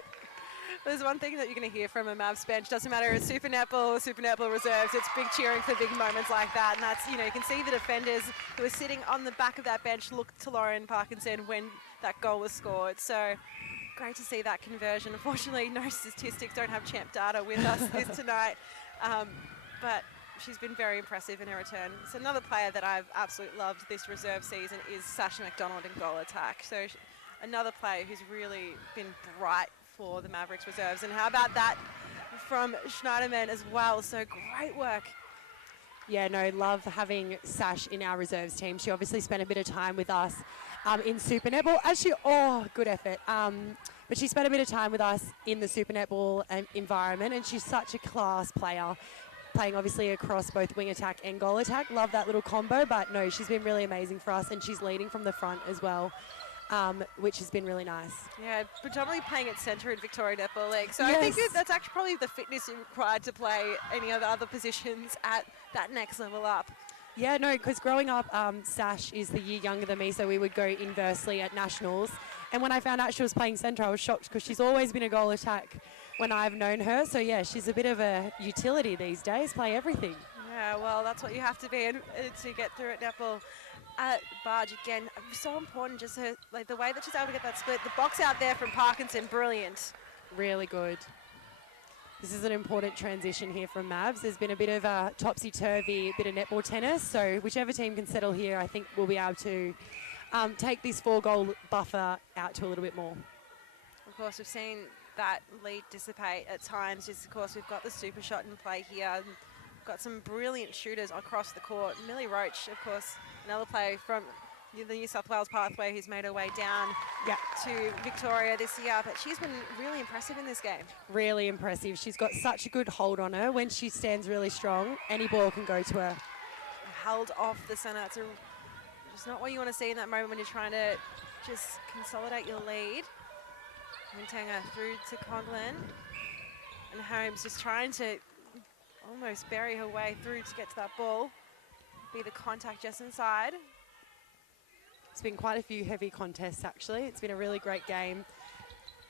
There's one thing that you're going to hear from a Mavs bench. Doesn't matter, it's Super Netball reserves. It's big cheering for big moments like that. And that's, you can see the defenders who are sitting on the back of that bench look to Lauren Parkinson when that goal was scored. So great to see that conversion. Unfortunately, no statistics, don't have champ data with us tonight. But she's been very impressive in her return. So another player that I've absolutely loved this reserve season is Sasha McDonald in goal attack. So another player who's really been bright for the Mavericks reserves. And how about that from Schneiderman as well? So great work. Yeah, no, love having Sash in our reserves team. She obviously spent a bit of time with us in Super Netball. Good effort. But she spent a bit of time with us in the Super Netball environment, and she's such a class player, playing obviously across both wing attack and goal attack. Love that little combo, but no, she's been really amazing for us, and she's leading from the front as well, which has been really nice. Yeah, predominantly playing at centre in Victoria Netball League. So yes. I think that's actually probably the fitness required to play any of the other positions at that next level up. Yeah, no, because growing up, Sash is the year younger than me, so we would go inversely at Nationals. And when I found out she was playing centre, I was shocked because she's always been a goal attack when I've known her. So, yeah, she's a bit of a utility these days, play everything. Yeah, well, that's what you have to be to get through at netball. Barge, again, so important, just her, the way that she's able to get that split. The box out there from Parkinson, brilliant. Really good. This is an important transition here from Mavs. There's been a bit of a topsy-turvy bit of netball tennis, so whichever team can settle here, I think we'll be able to take this 4-goal buffer out to a little bit more. Of course, we've seen that lead dissipate at times. Just, of course, we've got the super shot in play here. got some brilliant shooters across the court. Millie Roach, of course, another player from the New South Wales pathway who's made her way down to Victoria this year, but she's been really impressive in this game. Really impressive. She's got such a good hold on her. When she stands really strong, any ball can go to her. Held off the centre. It's just not what you want to see in that moment when you're trying to just consolidate your lead. Wintanga through to Conlon. And Holmes just trying to almost bury her way through to get to that ball. Be the contact just inside. It's been quite a few heavy contests, actually. It's been a really great game.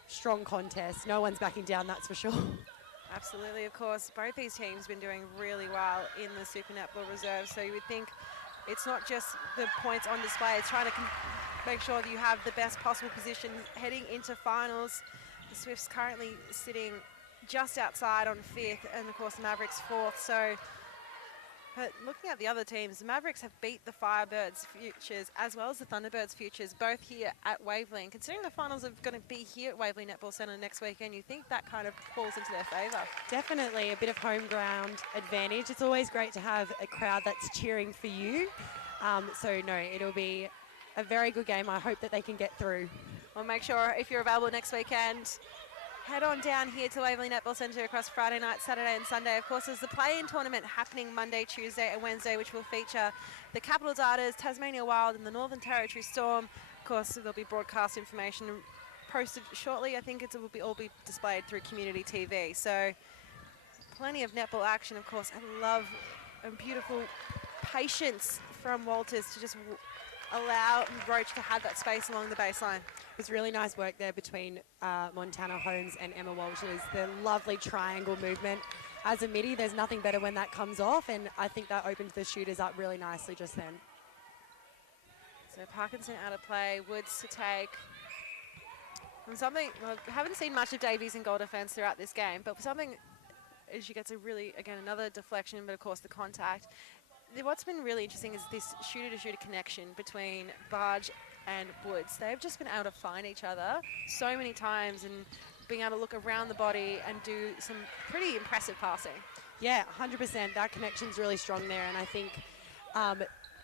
Strong contest. No one's backing down, that's for sure. Absolutely, of course. Both these teams have been doing really well in the Super Netball Reserve, so you would think it's not just the points on display, it's trying to make sure that you have the best possible position heading into finals. The Swifts currently sitting just outside on 5th, and of course the Mavericks 4th. So, but looking at the other teams, the Mavericks have beat the Firebirds Futures as well as the Thunderbirds Futures, both here at Waverley. And considering the finals are going to be here at Waverley Netball Centre next weekend, you think that kind of falls into their favour. Definitely a bit of home ground advantage. It's always great to have a crowd that's cheering for you. So no, it'll be a very good game. I hope that they can get through. Well, make sure if you're available next weekend, head on down here to Waverley Netball Centre across Friday night, Saturday and Sunday. Of course, there's the play-in tournament happening Monday, Tuesday and Wednesday, which will feature the Capital Darters, Tasmania Wild and the Northern Territory Storm. Of course, there'll be broadcast information posted shortly. I think it will all be displayed through community TV. So plenty of netball action, of course. I love a beautiful patience from Walters to just allow Roach to have that space along the baseline. It was really nice work there between Montana Holmes and Emma Walters. The lovely triangle movement. As a midi, there's nothing better when that comes off, and I think that opened the shooters up really nicely just then. So Parkinson out of play, Woods to take. And something, well, I haven't seen much of Davies in goal defence throughout this game, but for something, as she gets a really, again, another deflection, but of course the contact. What's been really interesting is this shooter-to-shooter connection between Barge and Woods. They've just been able to find each other so many times and being able to look around the body and do some pretty impressive passing. Yeah, 100%. That connection's really strong there, and I think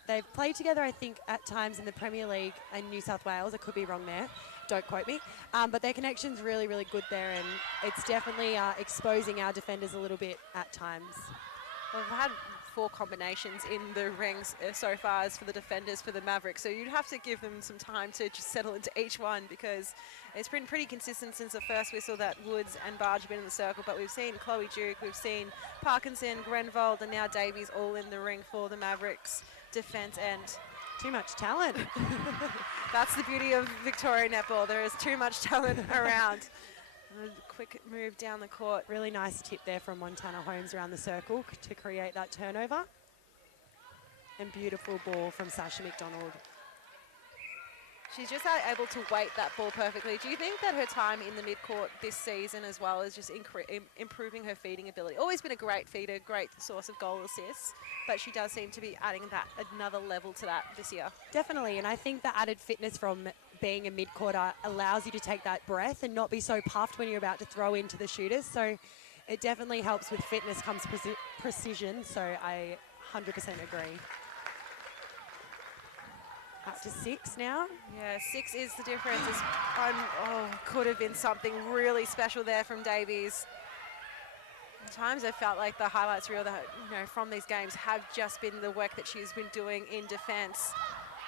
they've played together, I think, at times in the Premier League and New South Wales. I could be wrong there. Don't quote me. But their connection's really, really good there, and it's definitely exposing our defenders a little bit at times. Well, we've had 4 combinations in the rings so far as for the defenders for the Mavericks, so you'd have to give them some time to just settle into each one, because it's been pretty consistent since the first whistle that Woods and Barge have been in the circle. But we've seen Chloe Duke, we've seen Parkinson, Grenvold and now Davies all in the ring for the Mavericks defence end. Too much talent. That's the beauty of Victoria netball. There is too much talent around. A quick move down the court. Really nice tip there from Montana Holmes around the circle to create that turnover. And beautiful ball from Sasha McDonald. She's just able to weight that ball perfectly. Do you think that her time in the midcourt this season as well is just improving her feeding ability? Always been a great feeder, great source of goal assists, but she does seem to be adding that another level to that this year. Definitely, and I think the added fitness from being a midcourter allows you to take that breath and not be so puffed when you're about to throw into the shooters. So it definitely helps with fitness comes precision. So I 100% agree. Up to 6 now. Yeah, 6 is the difference. Could have been something really special there from Davies. At times I felt like the highlights reel that, from these games have just been the work that she's been doing in defence.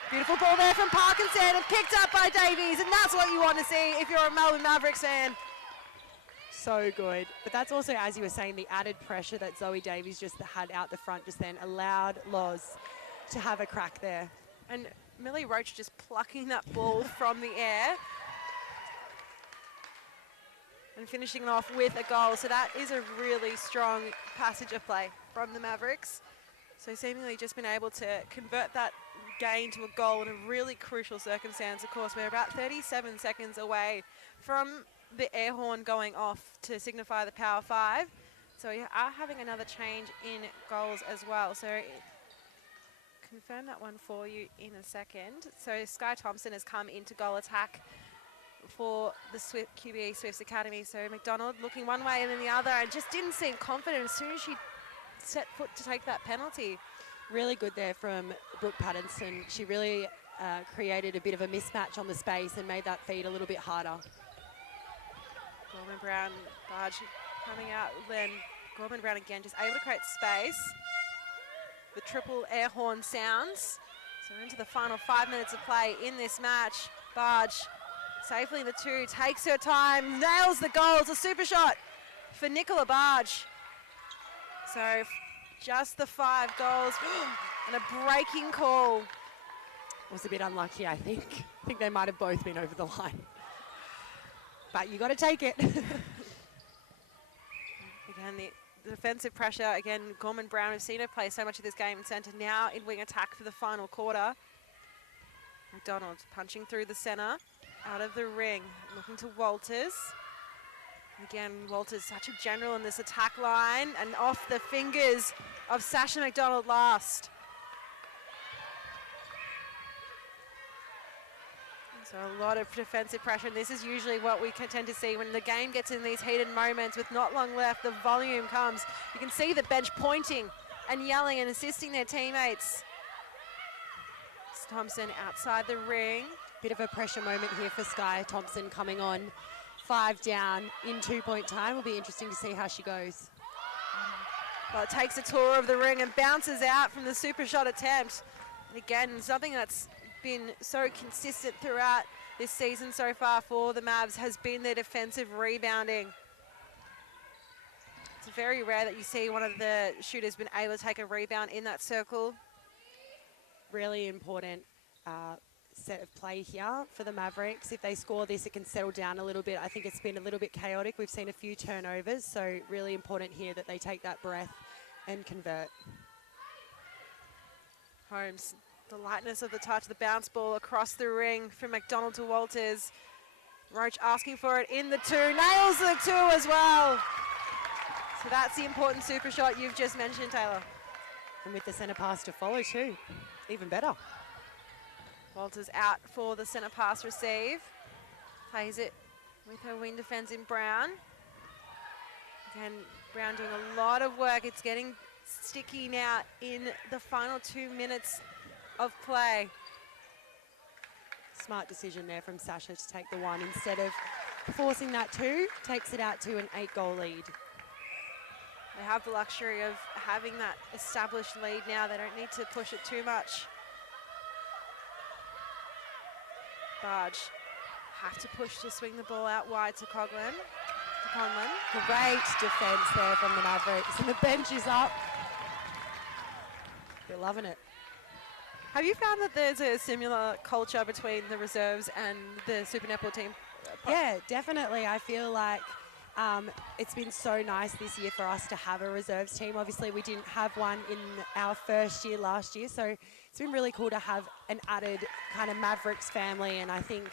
Beautiful ball there from Parkinson and picked up by Davies, and that's what you want to see if you're a Melbourne Mavericks fan. So good. But that's also, as you were saying, the added pressure that Zoe Davies just had out the front just then allowed Loz to have a crack there. And Millie Roach just plucking that ball from the air and finishing it off with a goal. So that is a really strong passage of play from the Mavericks. So seemingly just been able to convert that gain to a goal in a really crucial circumstance. Of course, we're about 37 seconds away from the air horn going off to signify the Power 5. So we are having another change in goals as well. So confirm that one for you in a second. So Sky Thompson has come into goal attack for the QBE Swifts Academy. So McDonald looking one way and then the other, and just didn't seem confident. As soon as she set foot to take that penalty. Really good there from Brooke Pattinson. She really created a bit of a mismatch on the space and made that feed a little bit harder. Gorman Brown, Barge coming out, then Gorman Brown again, just able to create space. The triple air horn sounds. So we're into the final 5 minutes of play in this match. Barge safely in the 2, takes her time, nails the goal. It's a super shot for Nicola Barge. So just the 5 goals and a breaking call. Was a bit unlucky, I think. I think they might have both been over the line. But you got to take it. Again, the defensive pressure. Again, Gorman Brown, we've seen her play so much of this game in centre, now in wing attack for the final quarter. McDonald punching through the centre, out of the ring, looking to Walters. Again, Walters such a general in this attack line, and off the fingers of Sasha McDonald last. So a lot of defensive pressure, and this is usually what we can tend to see when the game gets in these heated moments with not long left, the volume comes. You can see the bench pointing and yelling and assisting their teammates. Thompson outside the ring. Bit of a pressure moment here for Sky Thompson coming on. 5 down in 2-point time. Will be interesting to see how she goes. Well, it takes a tour of the ring and bounces out from the super shot attempt. And again, something that's been so consistent throughout this season so far for the Mavs has been their defensive rebounding. It's very rare that you see one of the shooters been able to take a rebound in that circle. Really important set of play here for the Mavericks. If they score this, it can settle down a little bit. I think it's been a little bit chaotic. We've seen a few turnovers, so really important here that they take that breath and convert. Holmes, the lightness of the touch, the bounce ball across the ring from McDonald to Walters. Roach asking for it in the 2, nails the 2 as well. So that's the important super shot you've just mentioned, Taylor. And with the centre pass to follow too, even better. Walters out for the centre pass receive. Plays it with her wing defence in Brown. Again, Brown doing a lot of work. It's getting sticky now in the final 2 minutes of play. Smart decision there from Sasha to take the 1 instead of forcing that 2, takes it out to an 8-goal lead. They have the luxury of having that established lead now. They don't need to push it too much. Barge have to push to swing the ball out wide to Conlon. Great defence there from the Mavericks, and the bench is up. They're loving it. Have you found that there's a similar culture between the reserves and the Super Netball team? Yeah, definitely. I feel like it's been so nice this year for us to have a reserves team. Obviously, we didn't have one in our first year last year, so it's been really cool to have an added kind of Mavericks family, and I think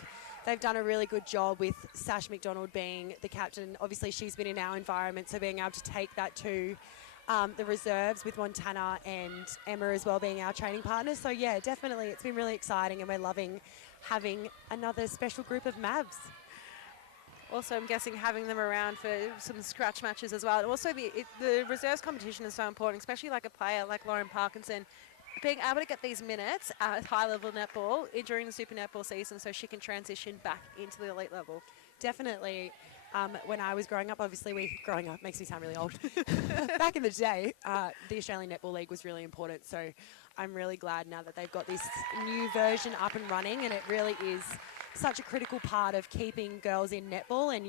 they've done a really good job with Sash McDonald being the captain. Obviously, she's been in our environment, so being able to take that to the reserves with Montana and Emma as well being our training partners. So, yeah, definitely it's been really exciting, and we're loving having another special group of Mavs. Also, I'm guessing having them around for some scratch matches as well. And also, the reserves competition is so important, especially like a player like Lauren Parkinson, being able to get these minutes at high-level netball during the Super Netball season so she can transition back into the elite level. Definitely. When I was growing up, obviously growing up makes me sound really old. Back in the day, the Australian Netball League was really important. So I'm really glad now that they've got this new version up and running, and it really is such a critical part of keeping girls in netball and,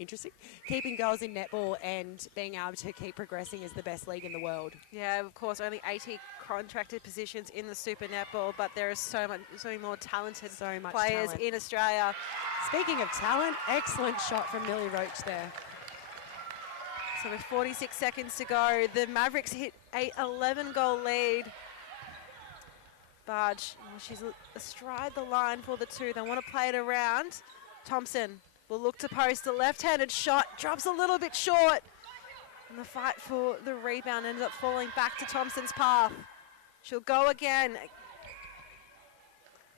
interesting, keeping girls in netball and being able to keep progressing as the best league in the world. Yeah, of course, only 80 contracted positions in the Super Netball, but there is so many more talented players in Australia. Speaking of talent, excellent shot from Millie Roach there. So with 46 seconds to go, the Mavericks hit a 11-goal lead. Barge, she's astride the line for the 2. They want to play it around. Thompson will look to post a left-handed shot, drops a little bit short. And the fight for the rebound ends up falling back to Thompson's path. She'll go again.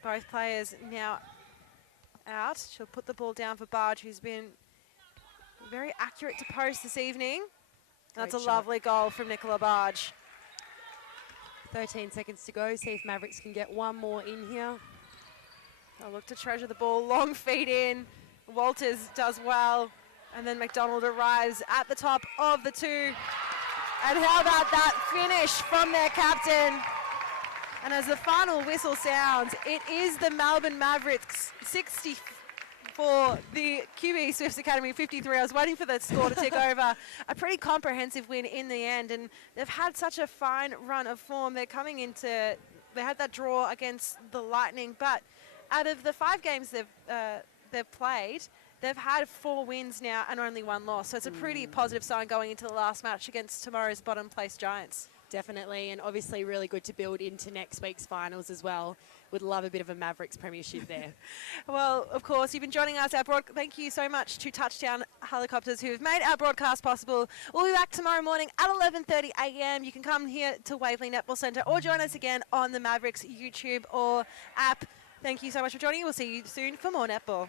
Both players now out. She'll put the ball down for Barge, who's been very accurate to post this evening. That's Great a shot. lovely goal from Nicola Barge. 13 seconds to go. See if Mavericks can get one more in here. They'll look to treasure the ball. Long feed in. Walters does well. And then McDonald arrives at the top of the two. And how about that finish from their captain? And as the final whistle sounds, it is the Melbourne Mavericks 60 for the QB Swifts Academy 53. I was waiting for the score to tick over. A pretty comprehensive win in the end, and they've had such a fine run of form. They're coming into, they had that draw against the Lightning, but out of the 5 games they've played, they've had 4 wins now and only 1 loss. So it's a pretty positive sign going into the last match against tomorrow's bottom place Giants. Definitely, and obviously really good to build into next week's finals as well. Would love a bit of a Mavericks premiership there. Well, of course, you've been joining us. Thank you so much to Touchdown Helicopters who have made our broadcast possible. We'll be back tomorrow morning at 11:30 a.m. You can come here to Waverley Netball Centre or join us again on the Mavericks YouTube or app. Thank you so much for joining. We'll see you soon for more netball.